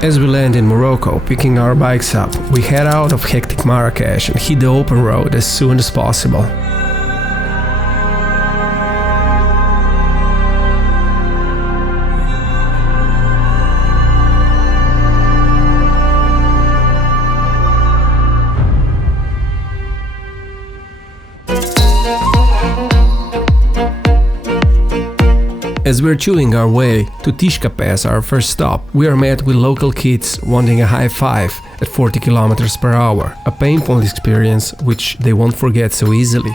As we land in Morocco, picking our bikes up, we head out of hectic Marrakesh and hit the open road as soon as possible. As we're chewing our way to Tishka Pass, our first stop, we are met with local kids wanting a high five at 40 km per hour, a painful experience which they won't forget so easily.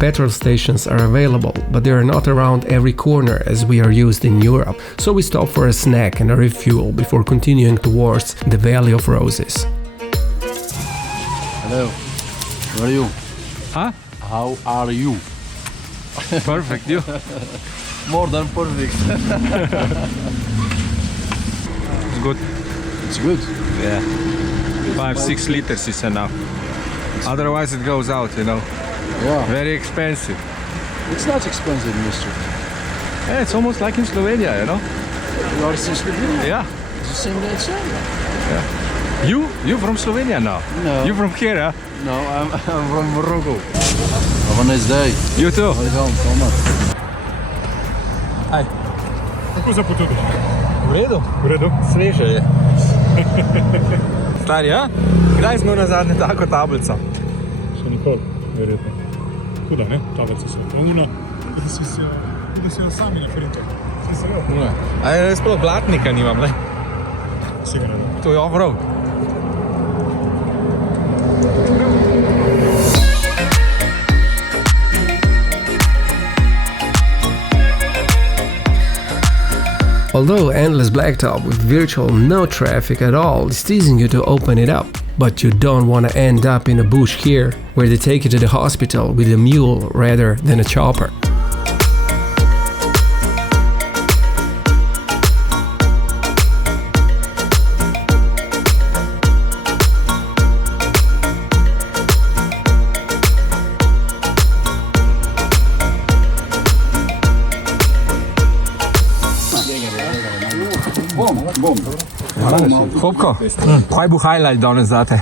Petrol stations are available, but they are not around every corner as we are used in Europe, so we stop for a snack and a refuel before continuing towards the Valley of Roses. Hello, how are you? Huh? How are you? Perfect, you? More than perfect. It's good. It's good. Yeah. 5-6 liters is enough. Otherwise it goes out, you know. Yeah. Very expensive. It's not expensive, mister. Yeah, it's almost like in Slovenia, you know. You are in Slovenia? Yeah. It's the same day as Yeah. You from Slovenia now? No. You from here, huh? No, I'm from Morocco. Have a nice day. You too. Welcome, Thomas. Hi. Kako se počutiš? V redu? V redu. Sveže je. Stari, ja? Kdaj smo na zadnje tako tablico? Še nikoli, verjetno. Huda, ne? Tablica se polna. Da si jo sami naprintali. Si se jo? A je sploh blatnika nimam, ne? Sigurno. To je off-road. Although endless blacktop with virtual no traffic at all is teasing you to open it up, but you don't want to end up in a bush here, where they take you to the hospital with a mule rather than a chopper. Hopko, kaj bo highlight danes zate?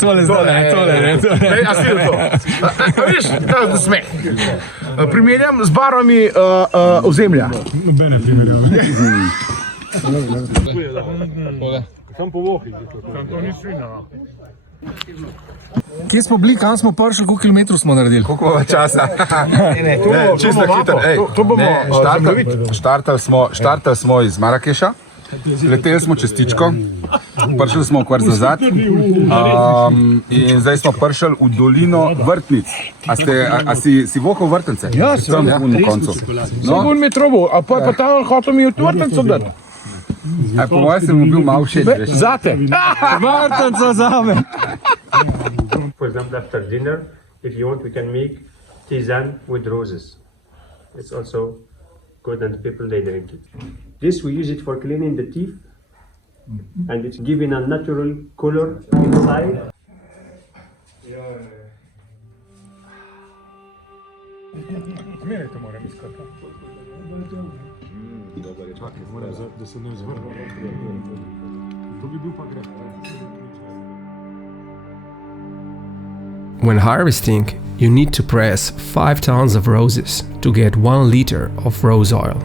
Tole zdaj, tole. A si to? Viš, tako da sme. Primerjam z barvami ozemlja. Nobene primerjave. Sam povohi. To ni svina. Kje smo bili, kam smo prišli, koliko kilometrov smo naredili? Koliko časa? Čisto hitro. To bomo Štartali smo iz Marrakeša, leteli smo čez Tičko, prišli smo v Kvarzazat in zdaj smo prišli v dolino vrtnic. A si vohal vrtnice? Ja, sem. Na koncu. Samo mi je trobo, a pa je tam hotel mi v vrtnico dati. Po mojem sem mu bil malo všeč. Zate. Vrtnica zame. For example, after dinner, if you want, we can make tisane with roses. It's also good and people they drink it. This we use it for cleaning the teeth and it's giving a natural color inside. Zmeraj to moram iskati. Čakaj, moram, da se ne zvrne. To bi bil pa greh. When harvesting, you need to press 5 tons of roses to get 1 liter of rose oil.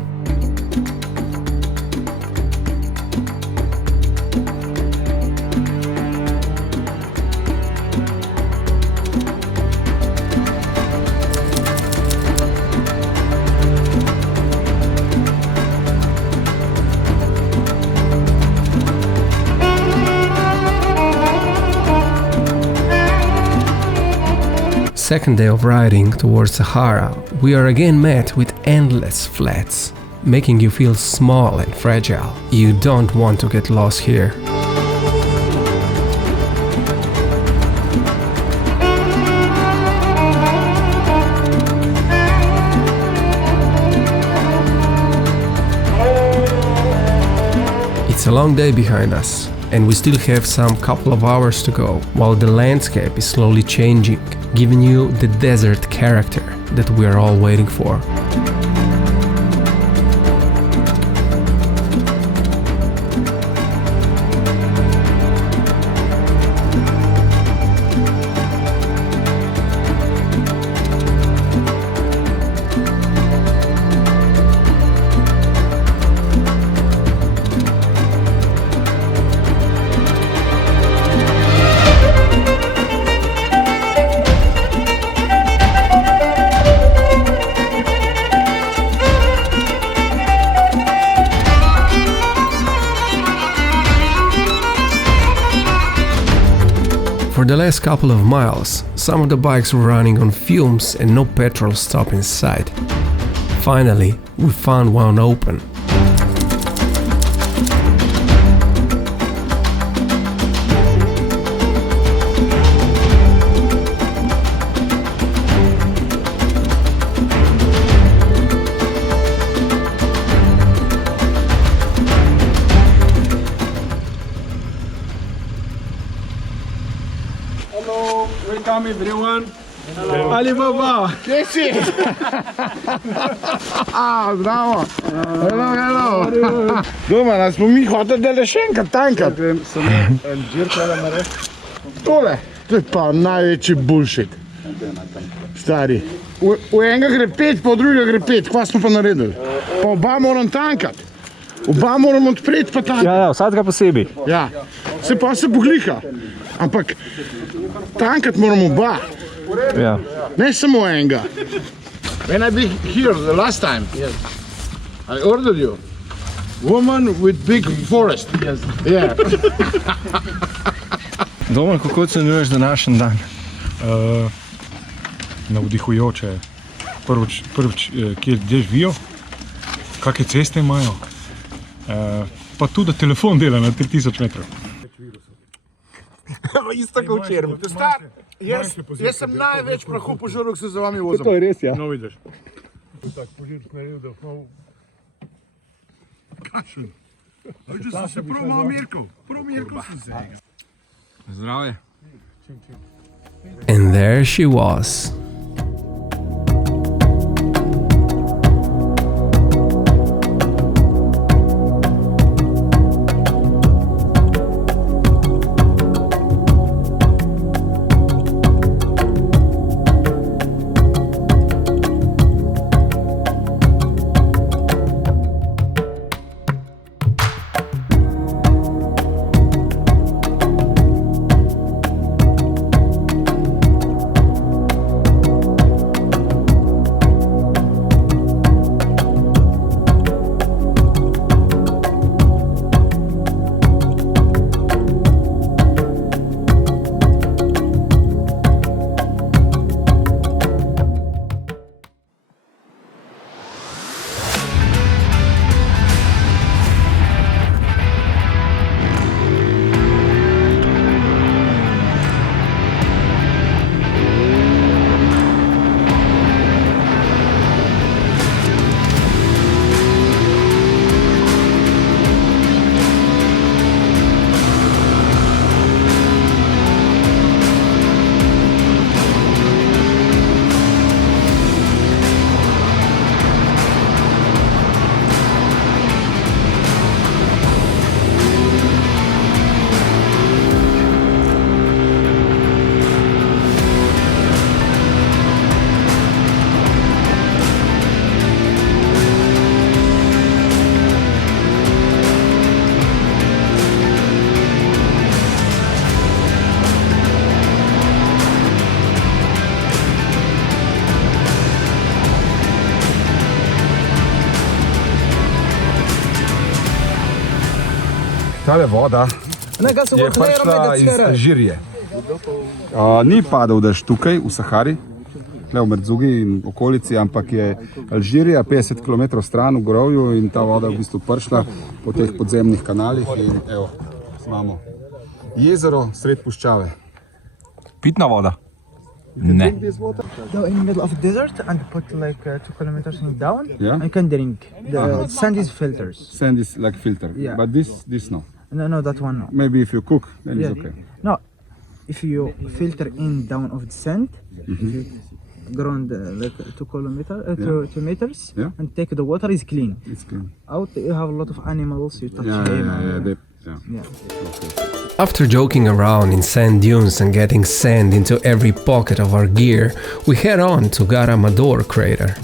Second day of riding towards Sahara, we are again met with endless flats, making you feel small and fragile. You don't want to get lost here. It's a long day behind us, and we still have some couple of hours to go, while the landscape is slowly changing, giving you the desert character that we are all waiting for. For the last couple of miles, some of the bikes were running on fumes and no petrol stop in sight. Finally, we found one open. Hello, welcome everyone. Alibaba. Kje si? Zdravo. Hello. Doma, nas smo mi hoteli dele še enkrat tankati. Grem samo en džir narediti. Tole, to je pa največji bullshit. Stari. V enega gre 5, pa v drugega gre 5. Kva smo pa naredili? Pa oba moram tankati. Oba moram odpreti pa tankati. Ja, vsakega posebej. Ja, se pa se pogliha. Ampak tankati moramo oba. Ja. Ne samo enega. When I been here the last time, I ordered you. Woman with big forest. Yeah. Domen, kako ocenjuješ današnji dan? Navdihujoče. Prvič, kje živijo, kakšne ceste imajo, pa tudi, da telefon dela na 3000 metrov. Isto kot včeraj. Jaz sem največ prahu požrl, ko se za vami vozim. To je res, ja. No, vidiš. Tak požir naredil, da smo... Kašen. Že sem se prav malo mirkal sem se. Zdravje. And there she was. Tale voda je prišla iz Alžirije. Ni padal dež tukaj v Sahari, v Merzougi in okolici, ampak je Alžirija 50 km stran v gorovju in ta voda je v bistvu prišla po teh podzemnih kanalih in evo, imamo jezero sred puščave. Pitna voda? Ne. Go in the middle of the desert and put like 2 kilometers down. Yeah? And you can drink. The sand is filters. Sand is like filter, Yeah. but this no. No, that one no. Maybe if you cook, then Yeah. it's okay. No, if you filter in down of the sand, if you ground like 2 kilometers, 2 meters, Yeah. and take the water is clean. It's clean. Out you have a lot of animals. You touch Yeah, them. yeah. After joking around in sand dunes and getting sand into every pocket of our gear, we head on to Garamador crater.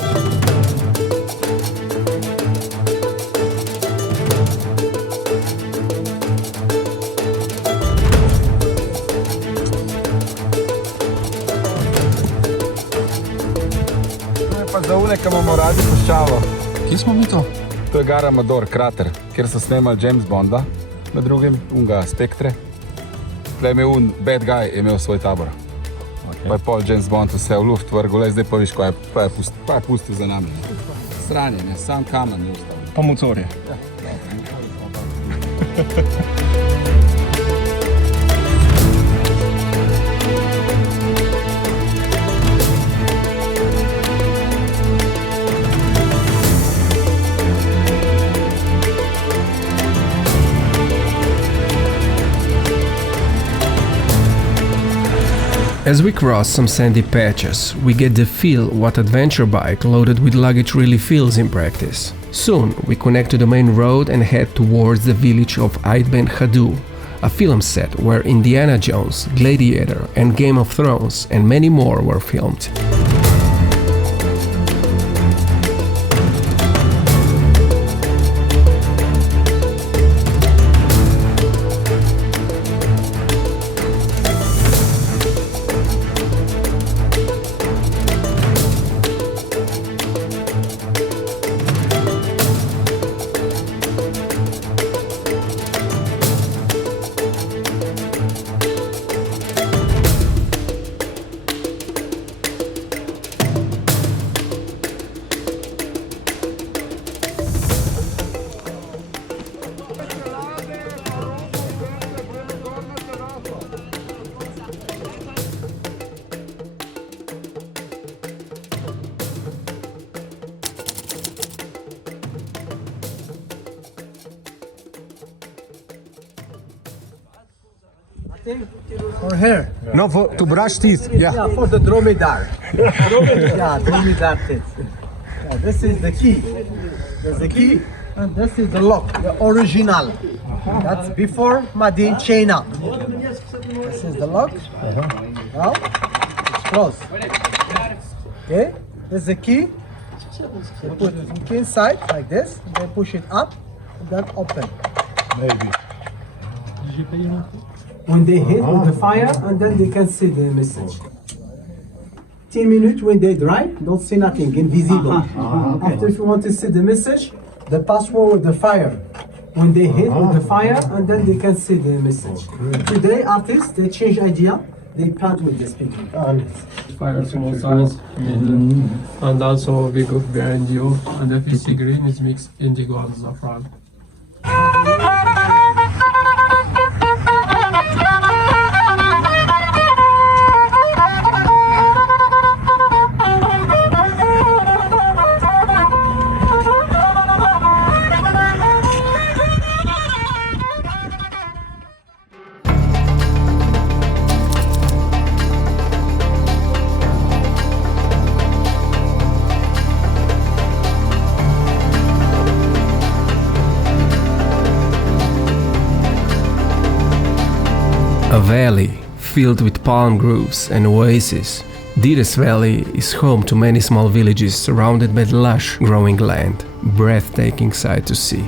Pa za une, ki imamo radi puščavo. Kje smo mi to? To je Garamador krater, kjer so snemali James Bonda, med drugim unga Spektre. Tle je imel bad guy, je imel svoj tabor. Pa je pol James Bond vse v luft vrgul, zdaj pa viš, pa je pustil za nami. Sranje, ne, sam kamen je ostal. Pa motorje. As we cross some sandy patches, we get the feel what adventure bike loaded with luggage really feels in practice. Soon, we connect to the main road and head towards the village of Ait Benhaddou, a film set where Indiana Jones, Gladiator and Game of Thrones and many more were filmed. For hair. No, to brush teeth. Yeah. Yeah, for the dromedar. Yeah, dromedar teeth. Yeah, this is the key. There's the key, and this is the lock, the original. That's before made in China. This is the lock. Now it's closed. Okay, this is the key. You put the key inside like this, and then push it up, and then open. Maybe. When they hit with the fire, and then they can see the message. 10 minutes when they dry, don't see nothing, invisible. After if you want to see the message, the password with the fire. When they hit with the fire, and then they can see the message. Today, artists, they change idea, they plant with the speaker. Fire small size, and also we got behind you, and the PC green is mixed indigo and saffron. A valley filled with palm groves and oases, Dires Valley is home to many small villages surrounded by lush growing land, breathtaking sight to see.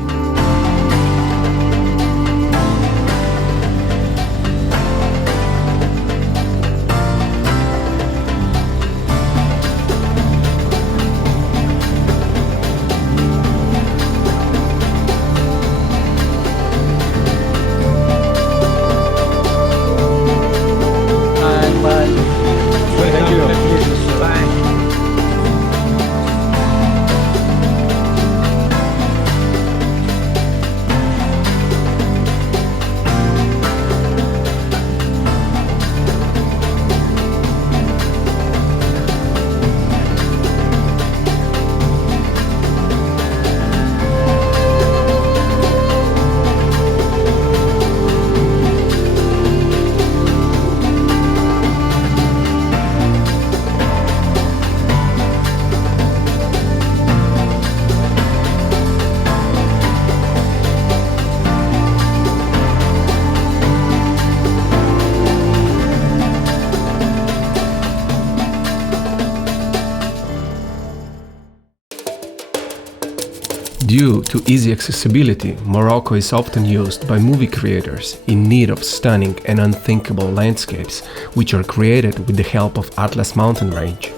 Due to easy accessibility, Morocco is often used by movie creators in need of stunning and unthinkable landscapes, which are created with the help of Atlas mountain range.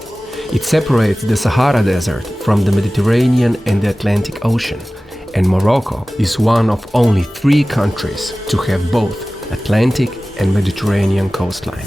It separates the Sahara Desert from the Mediterranean and the Atlantic Ocean, and Morocco is one of only 3 countries to have both Atlantic and Mediterranean coastline.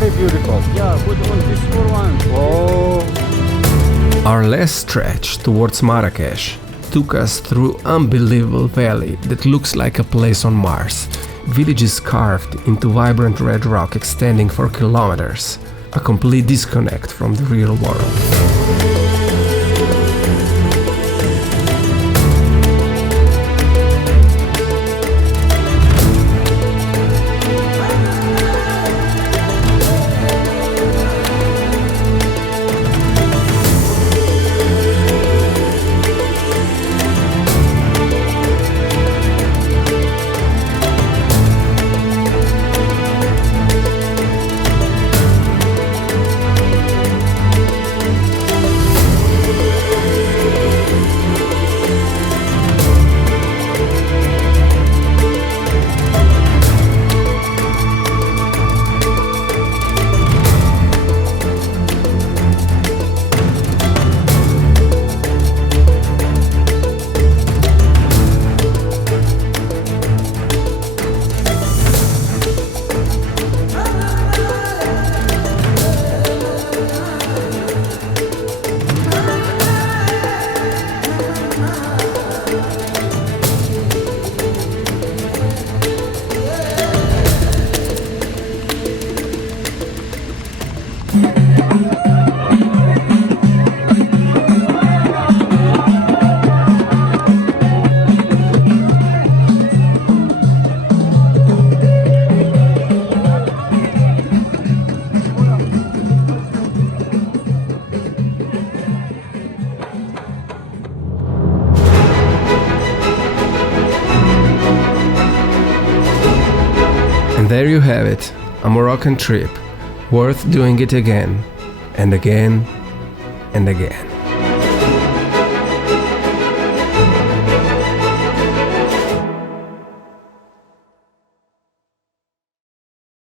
Very beautiful. Yeah, put on this one. Oh. Our last stretch towards Marrakesh took us through unbelievable valley that looks like a place on Mars. Villages carved into vibrant red rock extending for kilometers. A complete disconnect from the real world. And there you have it, a Moroccan trip, worth doing it again, and again, and again.